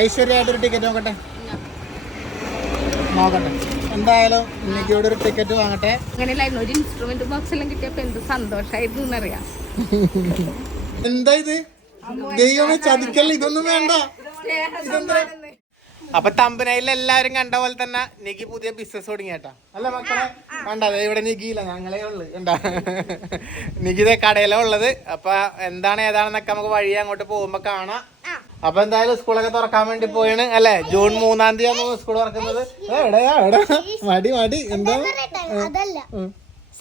ഐശ്വര്യമായിട്ടൊരു ticket നോക്കട്ടെ? നോക്കട്ടെ. എന്തായാലും ഇന്നിക്ക് ഇവിടെ ഒരു ടിക്കറ്റ് വാങ്ങട്ടെ. അങ്ങനെയല്ലായിരുന്നു. ഒരു ഇൻസ്ട്രുമെന്റ് ബോക്സ് എല്ലാം കിട്ടിയപ്പോ എന്ത് സന്തോഷമായിരുന്നു എന്നറിയാം. എന്താ ഇത്? ദൈവമേ ചതിക്കല്ല? ഇതൊന്നും വേണ്ട. അപ്പൊ തമ്പനയിൽ എല്ലാരും കണ്ട പോലെ തന്നെ നികി പുതിയ ബിസിനസ് തുടങ്ങിയേട്ടാ. അല്ല മക്കളെ കണ്ട? ദേ ഇവിടെ നികിയില്ല ഞങ്ങളേ ഉള്ളു. കണ്ടാ? നികിതേ കടയിലുള്ളത് അപ്പൊ എന്താണ് ഏതാണെന്നൊക്കെ നമുക്ക് വഴി അങ്ങോട്ട് പോകുമ്പോ കാണാം. അപ്പൊ എന്തായാലും സ്കൂളൊക്കെ തുറക്കാൻ വേണ്ടി പോയാണ് അല്ലെ? ജൂൺ മൂന്നാം തീയതി സ്കൂൾ തുറക്കുന്നത്. എവിടെയാ എവിടെ മടി മടി. എന്താ? അതല്ല.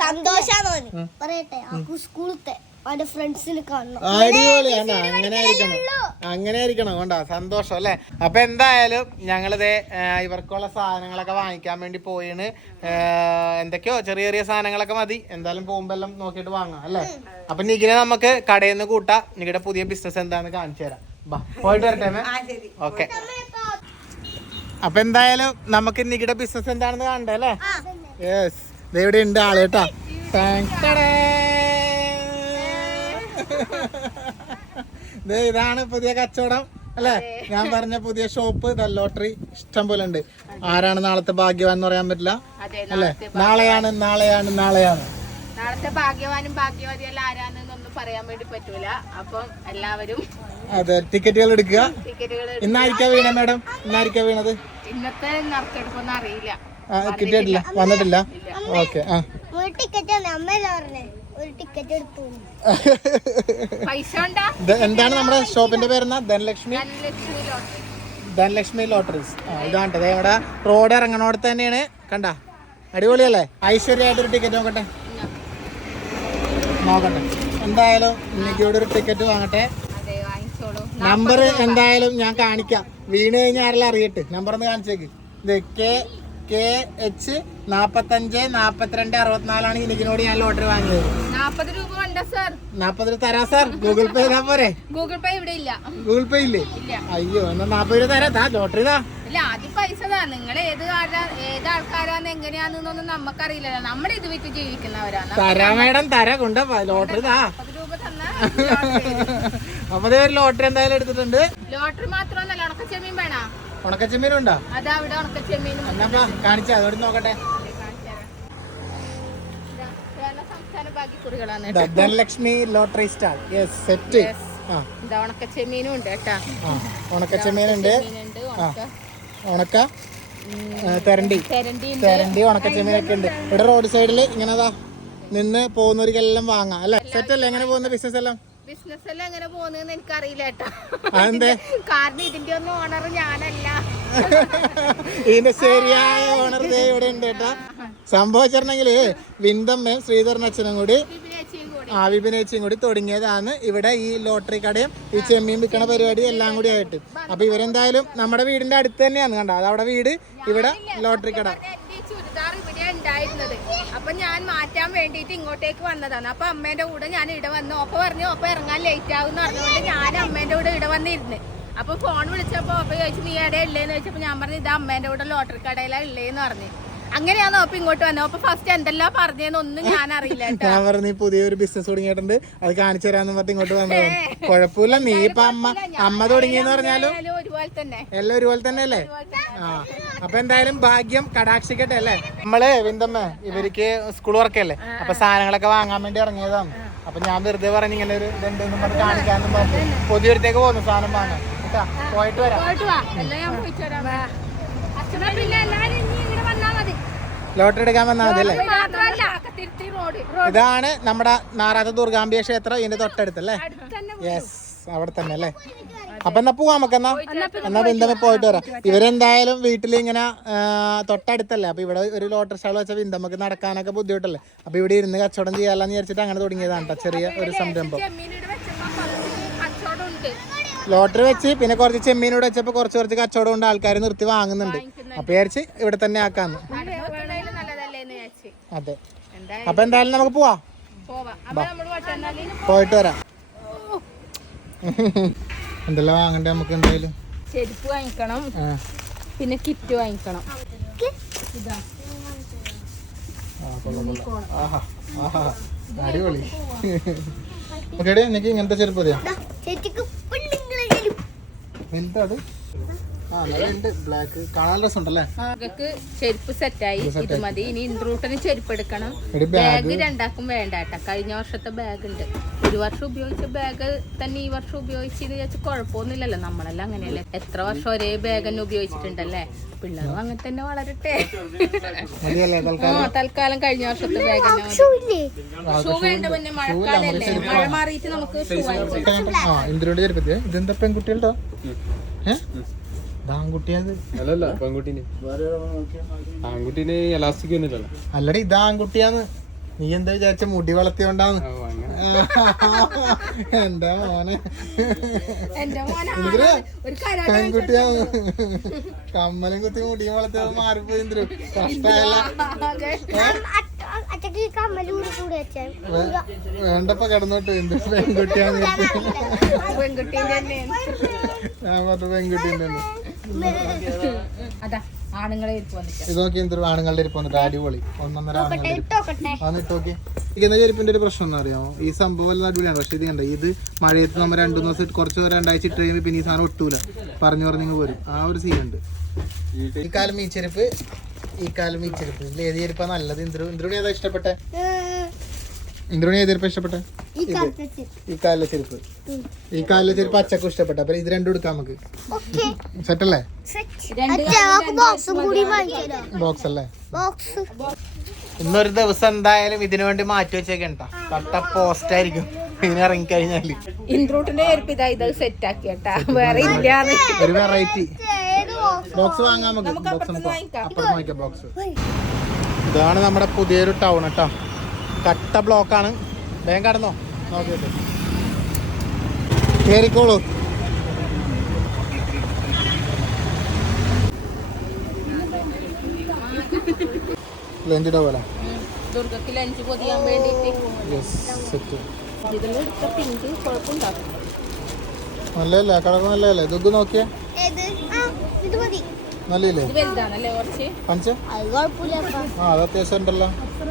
സന്തോഷാന്ന് പറയട്ടെ? സ്കൂളത്തെ അടിപൊളിയാണ് അങ്ങനെ ആയിരിക്കണം. അങ്ങനെ ആയിരിക്കണം. കൊണ്ടാ? സന്തോഷം അല്ലേ? അപ്പൊ എന്തായാലും ഞങ്ങളിത് ഇവർക്കുള്ള സാധനങ്ങളൊക്കെ വാങ്ങിക്കാൻ വേണ്ടി പോയിന് എന്തൊക്കെയോ ചെറിയ ചെറിയ സാധനങ്ങളൊക്കെ മതി. എന്തായാലും പോകുമ്പോ എല്ലാം നോക്കിയിട്ട് വാങ്ങാം അല്ലേ? അപ്പൊ നികിനെ നമുക്ക് കടയിൽ നിന്ന് കൂട്ടാം. നികിയുടെ പുതിയ ബിസിനസ് എന്താന്ന് കാണിച്ചു തരാം. പോയിട്ട് വരട്ടെ ഓക്കെ. അപ്പൊ എന്തായാലും നമുക്ക് നികിയുടെ ബിസിനസ് എന്താണെന്ന് കാണണ്ടേ അല്ലേ? യെസ് ഇവിടെ ഉണ്ട് ആൾ കേട്ടോ. ഇതാണ് പുതിയ കച്ചവടം അല്ലേ? ഞാൻ പറഞ്ഞ പുതിയ ഷോപ്പ് ലോട്ടറി ഇഷ്ടം പോലെ ഉണ്ട്. ആരാണ് നാളത്തെ ഭാഗ്യവാൻ എന്ന് പറയാൻ പറ്റില്ല? അല്ലേ? നാളെയാണ് നാളെയാണ് നാളെയാണ്. നാളത്തെ ഭാഗ്യവാനും ഭാഗ്യവതിയല്ല ആരാന്നൊന്നും പറയാൻ വേണ്ടി പറ്റൂല. അപ്പം എല്ലാവരും അതെ ടിക്കറ്റുകൾ എടുക്കുക. ടിക്കറ്റുകൾ ഇന്നായിരിക്കാ വീണ മാഡം? ഇന്നായിരിക്കാ വീണത്? ഇന്നത്തെ നറുക്കെടുപ്പൊന്നും അറിയില്ല. ആ, കിട്ടിയിട്ടില്ല. വന്നിട്ടില്ല. ഓക്കെ ആ. എന്താണ് നമ്മുടെ ഷോപ്പിന്റെ പേരെന്നാ? ധനലക്ഷ്മി? ധനലക്ഷ്മി ലോട്ടറി. ധനലക്ഷ്മി ലോട്ടറീസ്. ഇതാണ് ഇവിടെ റോഡ് ഇറങ്ങണോടത്ത് തന്നെയാണ്. കണ്ട? അടിപൊളിയല്ലേ? ഐശ്വര്യമായിട്ടൊരു ടിക്കറ്റ് നോക്കട്ടെ. നോക്കട്ടെ. എന്തായാലും ഇന്നിക്ക് ഇവിടെ ഒരു ടിക്കറ്റ് വാങ്ങട്ടെ. നമ്പർ എന്തായാലും ഞാൻ കാണിക്കാം. വീണ് കഴിഞ്ഞാൽ ആരെല്ലാം അറിയട്ടെ? നമ്പർ ഒന്ന് കാണിച്ചേക്ക്. ഇത് കെ കെ എച്ച് നാപ്പത്തഞ്ച് നാപ്പത്തിരണ്ട് അറുപത്തിനാലാണ് എനിക്കിനോട് ഞാൻ ലോട്ടറി വാങ്ങിയത്. നാപ്പത് രൂപ നാപ്പത് രൂപ തരാം സാർ ഗൂഗിൾ പേ ചെയ്താ പോരെ? ഗൂഗിൾ പേ ഇവിടെ ഇല്ല. ഗൂഗിൾ പേ ഇല്ലേ? അയ്യോ എന്നാ നാപ്പത് രൂപ തരാം. താ ലോട്ടറി താ ഇല്ല ആദ്യം പൈസ താ നിങ്ങൾ ഏത് ഏത് ആൾക്കാരാന്ന് എങ്ങനെയാന്നൊന്നും നമുക്കറിയില്ലല്ലോ നമ്മൾ ഇത് വെച്ച് ജീവിക്കുന്നവരാണ്. തരാ മേഡം തരാ. കൊണ്ട ലോട്ടറി താ നാപ്പത് രൂപ തന്ന അപ്പൊ ഒരു ലോട്ടറി എന്തായാലും എടുത്തിട്ടുണ്ട്. ലോട്ടറി മാത്രമല്ല ഉണക്കച്ചെമ്മീൻ വേണോ? ഉണക്കച്ചെമ്മീനും ഉണ്ടോ അതാ ഇവിടെ ഉണക്കച്ചെമ്മീനും എന്നാ കാണിച്ചാ അതോട് നോക്കട്ടെ. Dhanalakshmi lottery stall. Yes set ഉണക്കച്ചെമ്മീനും ഉണ്ട് കേട്ടാ. ഉണക്കച്ചെമ്മീനുണ്ട്. ഉണക്ക. തെരണ്ടി. തെരണ്ടി ഉണക്കച്ചെമ്മീനൊക്കെ ഉണ്ട്. ഇവിടെ റോഡ് സൈഡിൽ ഇങ്ങനെ ദാ നിന്ന് പോകുന്നവർക്കെല്ലാം വാങ്ങാം അല്ലെ? സെറ്റ് അല്ലേ? എങ്ങനെ പോകുന്ന? ബിസിനസ് എല്ലാം? ബിസിനസ് എല്ലാം എങ്ങനെ പോകുന്നതെന്ന് എനിക്കറിയില്ല കേട്ടാ. കാരണം ഇതിന്റെ ഒന്നും ഓണർ ഞാനല്ല. ഇതിന്റെ ശരിയായ ഓണർ ഇവിടെ ഉണ്ട് കേട്ടാ. സംഭവിച്ചിട്ടുണ്ടെങ്കിൽ വിന്തമ്മയും ശ്രീധരൻ അച്ഛനും കൂടി വിപിനേച്ചിയും കൂടി തുടങ്ങിയതാണ് ഇവിടെ ഈ ലോട്ടറി കടയും ഈ ചെമ്മീൻ വിൽക്കണ പരിപാടി എല്ലാം കൂടി ആയിട്ട്. അപ്പൊ ഇവരെന്തായാലും നമ്മുടെ വീടിന്റെ അടുത്ത് തന്നെയാണ് കണ്ട? അതവിടെ വീട് ഇവിടെ ലോട്ടറി കട. ഇവിടെ ഉണ്ടായിരുന്നത്. അപ്പൊ ഞാൻ മാറ്റാൻ വേണ്ടിയിട്ട് ഇങ്ങോട്ടേക്ക് വന്നതാണ്. അപ്പൊ അമ്മേന്റെ കൂടെ ഞാൻ ഇട വന്നു. ഒപ്പ പറഞ്ഞു ഒപ്പ ഇറങ്ങാൻ ലേറ്റ് ആവും എന്ന് പറഞ്ഞുകൊണ്ട് ഞാൻ അമ്മേന്റെ കൂടെ ഇട വന്നിരുന്നു. അപ്പൊ ഫോൺ വിളിച്ചപ്പോ ഒപ്പ ചോദിച്ചു നീ എവിടെ ഉള്ളേന്ന്? ചോദിച്ചപ്പോ ഞാൻ പറഞ്ഞു ഇത് അമ്മേന്റെ കൂടെ ലോട്ടറി കടയിലാ ഉള്ളേന്ന് പറഞ്ഞു. അങ്ങനെയാണോ അപ്പൊ ഇങ്ങോട്ട് വന്നത് അപ്പൊ ഫസ്റ്റ് എന്തെല്ലാം പറഞ്ഞതെന്നൊന്നും ഞാൻ അറിയില്ല ഞാൻ പറഞ്ഞു പുതിയൊരു ബിസിനസ് തുടങ്ങിയിട്ടുണ്ട്. അത് കാണിച്ചു തരാന്ന് പറഞ്ഞിട്ട് ഇങ്ങോട്ട് വന്നത് കുഴപ്പമില്ല നീ ഇപ്പൊ അമ്മ അമ്മ തുടങ്ങിയെന്ന് പറഞ്ഞാലും? ഒരുപോലെ തന്നെ. എല്ലാം ഒരുപോലെ തന്നെ അല്ലേ? ആ. അപ്പൊ എന്തായാലും ഭാഗ്യം കടാക്ഷിക്കട്ടെ അല്ലേ? നമ്മൾ വിന്തമ്മ ഇവർക്ക് സ്കൂൾ വർക്കല്ലേ അപ്പൊ സാധനങ്ങളൊക്കെ വാങ്ങാൻ വേണ്ടി ഇറങ്ങിയതാണ് അപ്പൊ ഞാൻ വെറുതെ പറഞ്ഞു ഇങ്ങനെ ഒരു ഇതുണ്ടെന്ന് പറഞ്ഞ് കാണിക്കാന്നും പറഞ്ഞു. പുതിയൊരുത്തേക്ക് പോകുന്നു സാധനം വാങ്ങാൻ. കേട്ടാ? പോയിട്ട് വരാം. ലോട്ടറി എടുക്കാൻ വന്നാൽ മതി അല്ലേ? ഇതാണ് നമ്മുടെ നാറാത്ത ദുർഗാംബിക ക്ഷേത്രം ഇതിന്റെ തൊട്ടടുത്തല്ലേ? യെസ് അവിടെ തന്നെ അല്ലേ? അപ്പൊ എന്നാ പോവാ നമുക്ക് എന്നാ? എന്നാ ബിന്ദമ പോയിട്ട് വരാം. ഇവരെന്തായാലും വീട്ടിൽ ഇങ്ങനെ തൊട്ടടുത്തല്ലേ? അപ്പൊ ഇവിടെ ഒരു ലോട്ടറി സ്റ്റാൾ വെച്ച ബിന്ദമ്മക്ക് നടക്കാനൊക്കെ ബുദ്ധിമുട്ടല്ലേ? അപ്പൊ ഇവിടെ ഇരുന്ന് കച്ചവടം ചെയ്യാലെന്ന് വിചാരിച്ചിട്ട് അങ്ങനെ തുടങ്ങിയതാണ് ട്ടോ ചെറിയ ഒരു സംരംഭം. ലോട്ടറി വെച്ച് പിന്നെ കുറച്ച് ചെമ്മീനോട് വെച്ചപ്പോ കുറച്ച് കുറച്ച് കച്ചവടം കൊണ്ട് ആൾക്കാർ നിർത്തി വാങ്ങുന്നുണ്ട്. അപ്പൊ വിചാരിച്ച് ഇവിടെ തന്നെ ആക്കാന്ന്. അതെ. അപ്പൊ എന്തായാലും നമുക്ക് പോവാ. പോയിട്ട് വരാം. എന്തെല്ലാം വാങ്ങണ്ടേ നമുക്ക് എന്തായാലും? ചെരുപ്പ് വാങ്ങിക്കണം. പിന്നെ കിറ്റ് വാങ്ങിക്കണം. അടിപൊളി. ഓക്കെ എനിക്ക് ഇങ്ങനത്തെ ചെരുപ്പ് മതിയോ? വലുതാ അത്. ചെരുപ്പ് സെറ്റായി. ഇത് മതി. ഇനി ഇൻട്രൂട്ടിന് ചെരുപ്പ് എടുക്കണം എടി ബാഗ് രണ്ടാക്കും വേണ്ട കേട്ടോ കഴിഞ്ഞ വർഷത്തെ ബാഗ് ഉണ്ട്. ഒരു വർഷം ഉപയോഗിച്ച ബാഗ് തന്നെ ഈ വർഷം ഉപയോഗിച്ചെന്ന് വിചാരിച്ചാൽ കുഴപ്പമൊന്നുമില്ലല്ലോ. നമ്മളെല്ലാം അങ്ങനെയല്ലേ? എത്ര വർഷം ഒരേ ബാഗ് തന്നെ ഉപയോഗിച്ചിട്ടുണ്ടല്ലേ? പിള്ളേരും അങ്ങനെ തന്നെ വളരട്ടെ. തൽക്കാലം? കഴിഞ്ഞ വർഷത്തെ ബാഗ് ഷൂ വേണ്ട പിന്നെ മഴക്കാലല്ലേ? മഴ മാറിയിട്ട് നമുക്ക് ഷൂ ഇതെന്താ പെൺകുട്ടികളുടെ? ഏ? ആൺകുട്ടിയത് അല്ലല്ല പെൺകുട്ടീന്. ആൺകുട്ടീന് എലാസ്റ്റിക് ഒന്നുമില്ലല്ലോ. അല്ലടി ഇത് ആൺകുട്ടിയാന്ന്. നീ എന്താ വിചാരിച്ച മുടി വളർത്തിയോണ്ടാന്ന്? ഓ, എന്താ മോനെ? എന്റെ മോനെ പെൺകുട്ടിയാന്ന്. കമ്മലും കുത്തി മുടിയും വളർത്തിയത് മാറിപ്പോയി കഷ്ടമല്ല വേണ്ടപ്പ കിടന്നോട്ട് എന്ത് പെൺകുട്ടിയാന്ന് ഞാൻ പറഞ്ഞു പെൺകുട്ടീന്റെ അതാ ആണുങ്ങളെ ഇരിപ്പ് വന്നിട്ട്. ഇത് എന്തൊരു ആണുങ്ങളുടെ ഇരിപ്പ് വന്നിട്ട് അടിപൊളി. ഒന്നൊന്നര ആണുങ്ങളുടെ ഇരിപ്പ്. വന്നിട്ട് നോക്കി. ഇരിക്കുന്ന ചെരുപ്പിന്റെ ഒരു പ്രശ്നം എന്താ അറിയാമോ ഈ സംഭവം എല്ലാം അടിപൊളിയാണ്. പക്ഷെ ഇത് കണ്ട ഇത് മഴയത്ത് നമ്മൾ രണ്ടു മൂന്ന് ദിവസം കുറച്ച് രണ്ടാഴ്ച ഇട്ട് കഴിയുമ്പോൾ പിന്നെ ഈ സാധനം ഒട്ടൂല. പറഞ്ഞു പറഞ്ഞു പോരും. ആ ഒരു സീൻ ഉണ്ട്. ഈ കാലം ഈ ചെരുപ്പ് ഈ കാലം ഈ ചെരുപ്പ്. ഇതിൽ ഏത് ചെരുപ്പാ നല്ലത്? ഇന്ദ്രു ഇന്ദ്രുണി ഏതാ ഇഷ്ടപ്പെട്ടെ? ഇന്ദ്രുണി ഏത് ഇഷ്ടപ്പെട്ട ഇഷ്ടപ്പെട്ടെ? ഈ ഈ കാലിലെ ചെരുപ്പ്. ഈ കാലിലെ ചെരുപ്പ് അച്ചക്കും ഇഷ്ടപ്പെട്ട. അപ്പൊ ഇത് രണ്ടും എടുക്കാം നമുക്ക്. ഓക്കെ. സെറ്റ്. അല്ലേ ബോക്സും അല്ലേ? ബോക്സ് ഇന്നൊരു ദിവസം എന്തായാലും ഇതിനു വേണ്ടി മാറ്റി വെച്ചേക്കണ്ട. കട്ട പോസ്റ്റ് ആയിരിക്കും. ഇറങ്ങിക്കഴിഞ്ഞാൽ. ചെരുപ്പ് ഇതാ ഇത് സെറ്റ് വേറെ ഇല്ല ഒരു വെറൈറ്റി ഏത് ബോക്സ് ബോക്സ് വാങ്ങാൻ നമുക്ക്. ബോക്സ് നമുക്ക്. അപ്പുറത്ത് വാങ്ങിക്കാം ബോക്സ് ഇതാണ് നമ്മുടെ പുതിയൊരു ടൗൺ കേട്ടോ കട്ട ബ്ലോക്കാണ്. വേഗം കടന്നോ. നോക്കിയിട്ട് കേറിക്കോളൂ. ലഞ്ച് പോലെ. പൊതിയാൻ പിങ്ക് കുഴപ്പമുണ്ടാകും നല്ലതല്ലേ? കളർ നല്ലതല്ലേ? ദുഗ് നോക്കിയേ. ഇത് മതി. കുഴപ്പമില്ല ആ അത് അത്യാവശ്യം ഉണ്ടല്ലോ.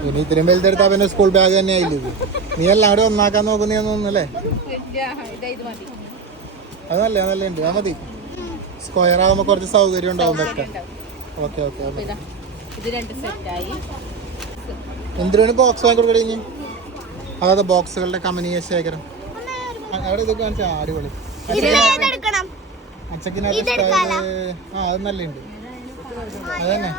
ഇനി ഇത്രയും വലുതെടുത്താ പിന്നെ സ്കൂൾ ബാഗ് തന്നെ ആയില്ലേ നീ എല്ലാവരും ഒന്നാക്കാൻ നോക്കുന്നേ തോന്നുന്നല്ലേ ഇതാ മതി. അത് നല്ല നല്ല ഉണ്ട്. ആ മതി. സ്ക്വയർ ആകുമ്പോ കുറച്ച് സൗകര്യം ഉണ്ടാവും വെക്കാൻ ഓക്കെ ഓക്കെ ഇതാ ഇത് രണ്ട് സെറ്റായി എന്തിനാണ് ബോക്സ് വാങ്ങി കൊടുക്കണേ ഇനി? അതായത് ബോക്സുകളുടെ കമ്പനി ശേഖരം. ആ, അവിടെ ഇതൊക്കെ കാണിച്ചാ അടിപൊളി. അച്ചക്കിനകത്ത്? ആ അത് നല്ല ഉണ്ട് അതന്നെ.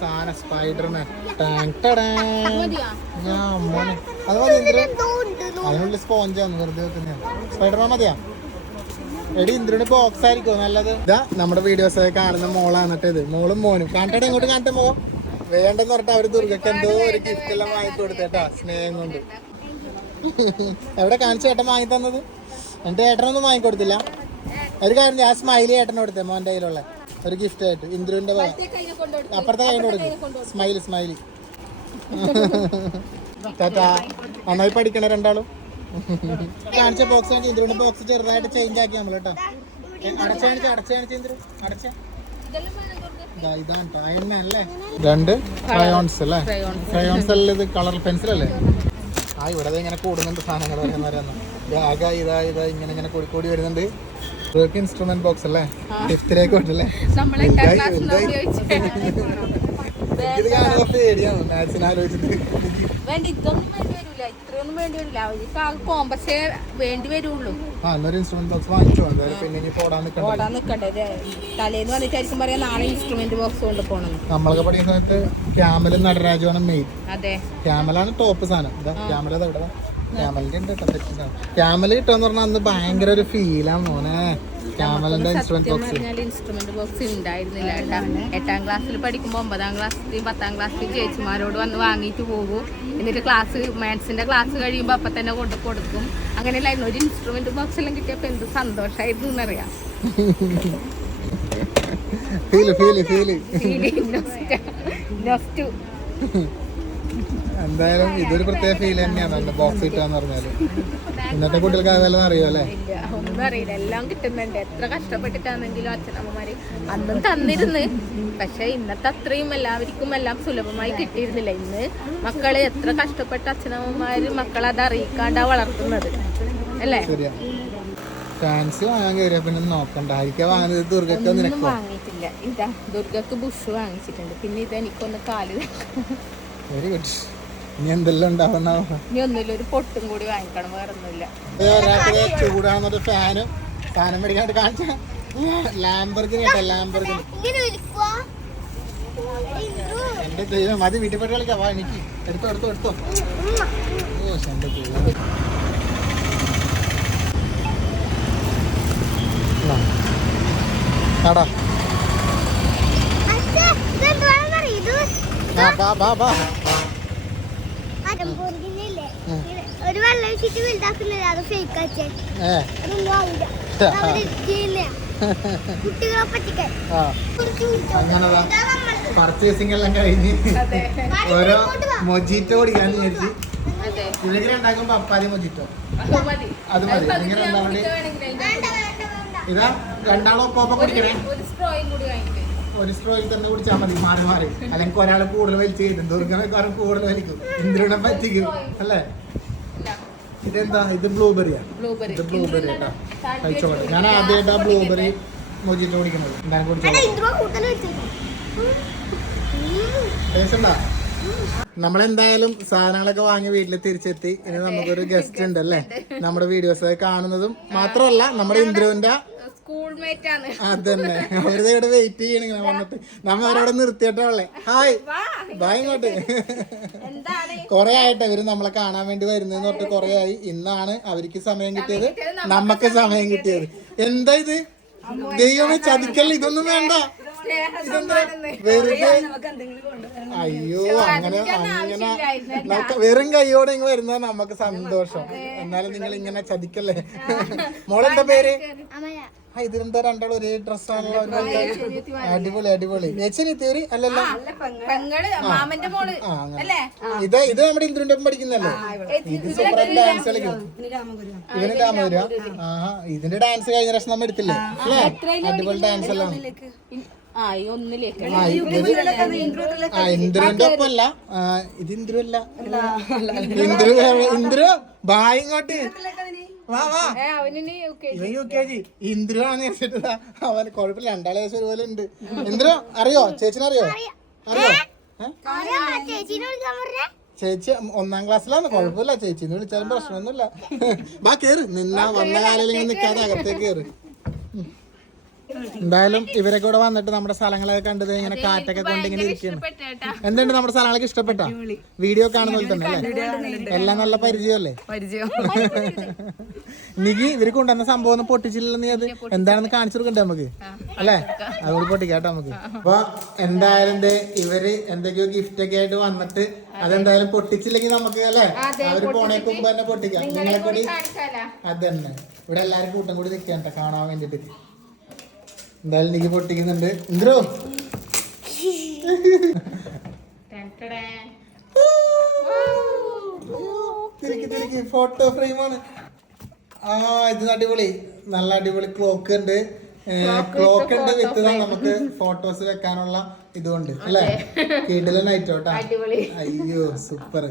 സാധനം? സ്പൈഡർമാൻ. അത് മതി സ്പോഞ്ചാണ് വെറുതെ വെക്കുന്നതാണ് സ്പൈഡർമാൻ മതിയാ? എടി ഇന്ദ്രന് ബോക്സ് ആയിരിക്കും നല്ലത്? ഇതാ നമ്മുടെ വീഡിയോസ് ഒക്കെ കാണുന്ന മോളാണ് ഇത്. മോളും മോനും. കാണട്ടെ ഇങ്ങോട്ട് കാണട്ടെ മോ വേണ്ടെന്ന് പറഞ്ഞിട്ട് അവർ ദുർഗക്ക് എന്തോ ഒരു ഗിഫ്റ്റ് എല്ലാം വാങ്ങി കൊടുത്തേട്ടാ സ്നേഹം കൊണ്ട്. എവിടെ കാണിച്ചു ഏട്ടൻ വാങ്ങി തന്നത്? എന്റെ ഏട്ടനൊന്നും വാങ്ങി കൊടുത്തില്ല. ഒരു കാര്യം ഞാൻ സ്മൈലി ഏട്ടൻ കൊടുത്തേ മോന്റെ കയ്യിലുള്ള. ഒരു ഗിഫ്റ്റ് ആയിട്ട്. ഇന്ദ്രുവിന്റെ വക. കയ്യിൽ കൊണ്ടുകൊടുത്തു അപ്പുറത്തെ കൈ കൊടുക്കും. സ്മൈലി സ്മൈലി ടാറ്റാ നന്നായി പഠിക്കണ രണ്ടാളും. കാണിച്ച ബോക്സ് കാണിച്ച് ഇന്ദ്രുവിന്റെ ബോക്സ് ചെറുതായിട്ട് ചേഞ്ച് ആക്കി നമ്മൾ കേട്ടോ അടച്ച് കാണിച്ച് അടച്ച് കാണിച്ച് ഇന്ദ്രു. അടച്ച. രണ്ട് ക്രയോൺസ് അല്ലേ? ക്രയോൺസ് അല്ലേ ഇത്? കളർ പെൻസിൽ അല്ലേ? ആ ഇവിടെ ദേ ഇങ്ങനെ കൂടുന്നുണ്ട് സാധനങ്ങൾ ബാഗ് ഇതാ ഇതാ ഇങ്ങനെ ഇങ്ങനെ കൂടി കൂടി വരുന്നുണ്ട്. ഇതൊക്കെ ഇൻസ്ട്രുമെന്റ് ബോക്സ് അല്ലേ? ഫിഫ്ത്തിലേക്ക് ഉണ്ടല്ലേ? ഇത് കാണുമ്പോ പേടിയാണ് മാത്സിനെ ആലോചിച്ചിട്ട്. വേണ്ട ഇതൊന്നും വേണ്ടി വരില്ല ഇത്രയൊന്നും വേണ്ടി വരില്ല അവർക്ക് ആ കോമ്പസേ വേണ്ടി വരുള്ളൂ. ആ എന്നൊരു ഇൻസ്ട്രുമെന്റ് ബോക്സ് വാങ്ങിച്ചോ. എന്തായാലും പിന്നെ ഇനി പോടാൻ നിൽക്കണ്ട ഓടാൻ നിൽക്കണ്ടേ തലേന്ന് വന്നിട്ടായിരിക്കും പറയാം നാളെ ഇൻസ്ട്രുമെന്റ് ബോക്സ് കൊണ്ട് പോകണം നമ്മളൊക്കെ പഠിക്കുന്ന സമയത്ത് ക്യാമലും നടരാജുമാണ് മെയിൻ അതെ. ക്യാമലാണ് ടോപ്പ് സാധനം. ക്യാമല ഇവിടെ? ക്യാമലിന്റെ ഉണ്ട് കേട്ടോ സെറ്റ് ക്യാമൽ കിട്ടുമെന്ന് പറഞ്ഞാൽ അന്ന് ഭയങ്കര ഒരു ഫീലാണ് മോനെ. ക്യാമലിന്റെ ഇൻസ്ട്രുമെന്റ് ബോക്സ് ഇൻസ്ട്രുമെന്റ് ബോക്സ് ഉണ്ടായിരുന്നില്ല ഏട്ടാ എട്ടാം ക്ലാസ്സിൽ പഠിക്കുമ്പോൾ ഒമ്പതാം ക്ലാസ്സിലെയും പത്താം ക്ലാസ്സിലെയും ചേച്ചിമാരോട് വന്ന് വാങ്ങിയിട്ട് പോകും. എന്നിട്ട് ക്ലാസ് മാത്സിന്റെ ക്ലാസ് കഴിയുമ്പോൾ അപ്പം തന്നെ കൊണ്ട് കൊടുക്കും. അങ്ങനെയല്ലായിരുന്നു. ഒരു ഇൻസ്ട്രുമെന്റ് ബോക്സ് എല്ലാം കിട്ടിയപ്പോൾ എന്ത് സന്തോഷമായിരുന്നു എന്നറിയാം. ഫീൽ ഫീൽ ഫീൽ എന്തായാലും ഇതൊരു പ്രത്യേക ഫീൽ തന്നെയാണ്. ബോക്സ് കിട്ടാന്ന് പറഞ്ഞാൽ. ഇന്നത്തെ കുട്ടികൾക്ക് അതെല്ലാം അറിയോ അല്ലേ? ഇല്ല ഒന്നും അറിയില്ല. എല്ലാം കിട്ടുന്നുണ്ട്. എത്ര കഷ്ടപ്പെട്ടിട്ടാണെങ്കിലും അച്ഛനമ്മമാര് അന്നും തന്നിരുന്നു. പക്ഷെ ഇന്നത്തെ അത്രയും എല്ലാവർക്കും എല്ലാം സുലഭമായി കിട്ടിയിരുന്നില്ല. ഇന്ന് മക്കൾ എത്ര കഷ്ടപ്പെട്ട അച്ഛനമ്മമാര് മക്കളെ അത് അറിയിക്കാണ്ടാ വളർത്തുന്നത്. അല്ലേ? ഫാൻസി വാങ്ങാൻ കയറിയ പിന്നെ നോക്കണ്ട. ആയിരിക്കാ വാങ്ങുന്നത്. ദുർഗക്ക് നിനക്ക്? വാങ്ങിയിട്ടില്ല. ഇതാ ദുർഗക്ക് ബുഷ് വാങ്ങിച്ചിട്ടുണ്ട്. പിന്നെ ഇത് എനിക്കൊന്ന് കാൽ. വെരി ഗുഡ് ഇനി എന്തെല്ലാം ഉണ്ടാവണ? ഇനി ഒന്നുമില്ല ഒരു പൊട്ടും കൂടി വാങ്ങിക്കണം വേറെ ഒന്നുമില്ല ഒരാൾക്ക് ചൂടാണെന്നൊരു ഫാനും. സാധനം മേടിക്കാണ്ട് കാണിച്ച ലാംബർഗിന് കേട്ടോ ലാംബർഗിന് എന്റെ ദൈവം അത് വീട്ടിൽ പോയിട്ട് കളിക്കാം. വാ എനിക്ക് എടുത്തോ എടുത്തോ എടുത്തോ. ഓ എന്റെ ദൈവം. ആടാ. ആ ബാ ബാ ബാ. ഒരു വെള്ളം വലുതാക്കുന്നില്ല അത് ഫേക്ക് കുട്ടികളെ പറ്റിക്കാൻ. പർച്ചേസിംഗ് എല്ലാം കഴിഞ്ഞ് ഓരോ മൊജിറ്റോ കുടിക്കാൻ വിചാരിച്ച്. അതെ. ഉണ്ടാക്കുമ്പോ അപ്പാതി മൊജിറ്റോ. അത് മതി. ഇങ്ങനെ ഇതാ രണ്ടാളും പോപ്പ കുടിക്കണേ ഒരു സ്ട്രോയിൽ തന്നെ കുടിച്ചാൽ മതി മാറി മാറി. അല്ലെങ്കിൽ ഒരാൾ കൂടുതൽ വലിച്ചു ദുർഗമേക്കാരും കൂടുതൽ വലിക്കും. ഇന്ദ്രനെ പറ്റിക്കും അല്ലേ? ഇതെന്താ? ഇത് ബ്ലൂബെറിയാ ബ്ലൂബെറി ഇത് ബ്ലൂബെറി കേട്ടോ കഴിച്ചോട്ടെ ഞാൻ ആദ്യമായിട്ടാ ബ്ലൂബെറി മോജിട്ട് കുടിക്കുന്നത്. എന്താണ് ഉണ്ടാ നമ്മളെന്തായാലും സാധനങ്ങളൊക്കെ വാങ്ങി വീട്ടിൽ തിരിച്ചെത്തി. ഇനി നമുക്കൊരു ഗസ്റ്റ് ഉണ്ട് അല്ലേ? നമ്മുടെ വീഡിയോസ് കാണുന്നതും മാത്രമല്ല നമ്മുടെ ഇന്ദ്രുവിന്റെ സ്കൂൾ മേറ്റ് ആണ്. അതന്നെ. അവരുടെ ഇവിടെ വെയിറ്റ് ചെയ്യണ ഇങ്ങനെ വന്നിട്ട്. നമ്മ അവരവിടെ നിർത്തിയിട്ടാളെ ഹായ് ബായ് ഇങ്ങോട്ട് കൊറേ ആയിട്ട് അവർ നമ്മളെ കാണാൻ വേണ്ടി വരുന്നതെന്ന് പറഞ്ഞിട്ട് കൊറേ ആയി. ഇന്നാണ് അവർക്ക് സമയം കിട്ടിയത്. നമുക്ക് സമയം കിട്ടിയത്. എന്താ ഇത്? ദൈവമേ ചതിക്കല്ല? ഇതൊന്നും വേണ്ട. വെറുതെ അയ്യോ അങ്ങനെ അങ്ങനെ വെറും കൈയോടെ ഇങ്ങ് വരുന്നത് നമുക്ക് സന്തോഷം. എന്നാലും നിങ്ങൾ ഇങ്ങനെ ചതിക്കല്ലേ മോളെന്താ പേര്? ഇതിനെന്താ രണ്ടാളും ഒരേ ഡ്രസ്സാണല്ലോ അടിപൊളി അടിപൊളി. ചേച്ചി തീയറി അല്ലല്ലോ. പെങ്ങൾ മാമന്റെ മോൾ അല്ലേ? ഇത് ഇത് നമ്മുടെ ഇന്ദ്രന്റെ ഒപ്പം പഠിക്കുന്നല്ലേ ഇത് സൂപ്പർ ഡാൻസ് കളിക്കും. ഇവന് രാമപുര ആഹാ ഇതിന്റെ ഡാൻസ് കഴിഞ്ഞ പ്രാവശ്യം നമ്മൾ എടുത്തില്ലേ? അല്ലേ? അടിപൊളി ഡാൻസ് എല്ലാം. ആ ഈ ഒന്നിലേക്ക്. ആ ഇന്ദ്രന്റെ ഒപ്പം അല്ല ആ, ഇത് ഇന്ദ്രു അല്ല. ഇന്ദ്രു ഇന്ദ്രു ബായ് ഇങ്ങോട്ട്. വാ വാ. ഇവൻ യു കെ ജി. ഇന്ദ്രു ആണെന്ന് വെച്ചിട്ട് അവൻ കുഴപ്പമില്ല. രണ്ടാളെ വയസ്സ് ഒരുപോലെ ഉണ്ട് ഇന്ദ്രു അറിയോ? ചേച്ചിനെ അറിയോ. അറിയോ? ചേച്ചി ഒന്നാം ക്ലാസ്സിലാണ്. കുഴപ്പമില്ല. ചേച്ചിന്ന് വിളിച്ചാലും പ്രശ്നമൊന്നുമില്ല. ബാ കേറ്. നിന്നാ വന്ന കാലയിലെങ്കിൽ നിൽക്കാതെ അകത്തേക്ക് കേറ്. എന്തായാലും ഇവരെ കൂടെ വന്നിട്ട് നമ്മുടെ സ്ഥലങ്ങളൊക്കെ കണ്ടത് ഇങ്ങനെ കാറ്റൊക്കെ കൊണ്ട് ഇങ്ങനെ ഇരിക്കുന്നു എന്തുണ്ട് നമ്മുടെ സ്ഥലങ്ങളൊക്കെ ഇഷ്ടപ്പെട്ട? വീഡിയോ കാണുന്ന പോലെ തന്നെ അല്ലേ? എല്ലാം നല്ല പരിചയമല്ലേ? പരിചയം. നികി ഇവർ കൊണ്ടുവന്ന സംഭവം ഒന്നും പൊട്ടിച്ചില്ല നീ അത്? എന്താണെന്ന് കാണിച്ചു കൊടുക്കണ്ടേ നമുക്ക്? അല്ലേ? അതുകൊണ്ട് പൊട്ടിക്കാട്ടോ നമുക്ക്. അപ്പൊ എന്തായാലും ഇവർ എന്തൊക്കെയോ ഗിഫ്റ്റ് ഒക്കെ ആയിട്ട് വന്നിട്ട് അതെന്തായാലും പൊട്ടിച്ചില്ലെങ്കിൽ നമുക്ക് അല്ലേ? അവർ പോണേക്ക് മുമ്പ് തന്നെ പൊട്ടിക്കാം. നിങ്ങളെ കൂടി അതന്നെ. ഇവിടെ എല്ലാരും കൂട്ടം കൂടി നിൽക്കണ്ട കാണാൻ വേണ്ടിട്ട് എന്തായാലും എനിക്ക് പൊട്ടിക്കുന്നുണ്ട്. ഇന്ദ്രോ. തിരിക്ക് തിരിക്ക്. ഫോട്ടോ ഫ്രെയിമാണ് ആ ഇത് അടിപൊളി. നല്ല അടിപൊളി ക്ലോക്ക് ഉണ്ട്. ക്ലോക്ക് ഉണ്ട് വിത്ത് നമുക്ക് ഫോട്ടോസ് വെക്കാനുള്ള ഇതുണ്ട് അല്ലേ? കിടിലനായിട്ടോട്ടാ അടിപൊളി. അയ്യോ സൂപ്പർ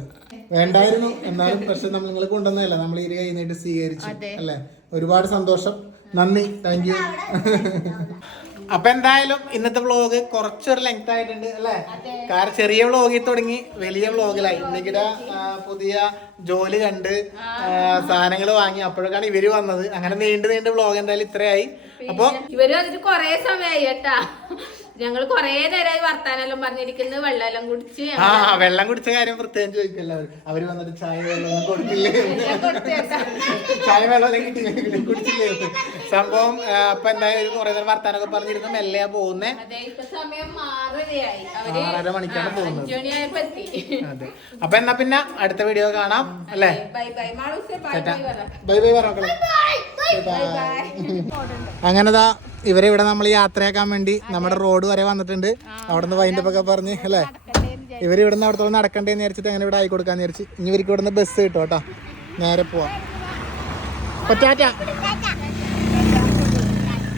വേണ്ടായിരുന്നു. എന്നാലും പക്ഷെ നമ്മൾ നിങ്ങൾ കൊണ്ടുവന്നതല്ല? നമ്മൾ ഇരു കൈ നീട്ടി സ്വീകരിച്ചു അല്ലേ? ഒരുപാട് സന്തോഷം. നന്ദി താങ്ക് യു അപ്പൊ എന്തായാലും ഇന്നത്തെ വ്ളോഗ് കുറച്ചൊരു ലെങ്ത് ആയിട്ടുണ്ട് അല്ലേ? കാരണം ചെറിയ വ്ളോഗിൽ തുടങ്ങി വലിയ വ്ളോഗിലായി നികിടെ പുതിയ ജോലി കണ്ട് സാധനങ്ങൾ വാങ്ങി. അപ്പോഴൊക്കെയാണ് ഇവർ വന്നത്. അങ്ങനെ നീണ്ടു നീണ്ട് വ്ളോഗ് എന്തായാലും ഇത്രയായി. അപ്പൊ ഇവർ വന്നിട്ട് കൊറേ സമയമായി കേട്ടാ. ഞങ്ങൾ കൊറേ നേരമായി വർത്താനെല്ലാം പറഞ്ഞിരിക്കുന്നത് വെള്ളമെല്ലാം കുടിച്ച് ആ വെള്ളം കുടിച്ച കാര്യം പ്രത്യേകം ചോദിക്കല്ലോ അവർ അവർ വന്നിട്ട് ചായ വെള്ളം കൊടുത്തില്ലേ? ചായ വെള്ളം കിട്ടില്ലേ കുടിച്ചില്ലേ? സംഭവം അപ്പൊ എന്തായാലും കുറെ നേരം വർത്താനൊക്കെ പറഞ്ഞിരുന്നു മെല്ലയാ പോകുന്നേ ആറര മണിക്കാണ് പോകുന്നത്. അതെ. അപ്പൊ എന്നാ പിന്നെ അടുത്ത വീഡിയോ കാണാം അല്ലേ? Bye bye. പറഞ്ഞോളെ അങ്ങനെതാ ഇവരെ ഇവിടെ നമ്മൾ യാത്രയാക്കാൻ വേണ്ടി നമ്മുടെ റോഡ് വരെ വന്നിട്ടുണ്ട്. അവിടെ നിന്ന് വൈൻഡപ്പ് ഒക്കെ പറഞ്ഞ് അല്ലേ? ഇവർ ഇവിടെ നിന്ന് അവിടത്തോളം നടക്കണ്ടേന്ന് വിചാരിച്ചിട്ട് അങ്ങനെ ഇവിടെ ആയി കൊടുക്കാന്ന് വിചാരിച്ച്. ഇനി ഇവർക്ക് ഇവിടെ നിന്ന് ബസ് കിട്ടും കേട്ടോ. നേരെ പോവാം. പറ്റാറ്റ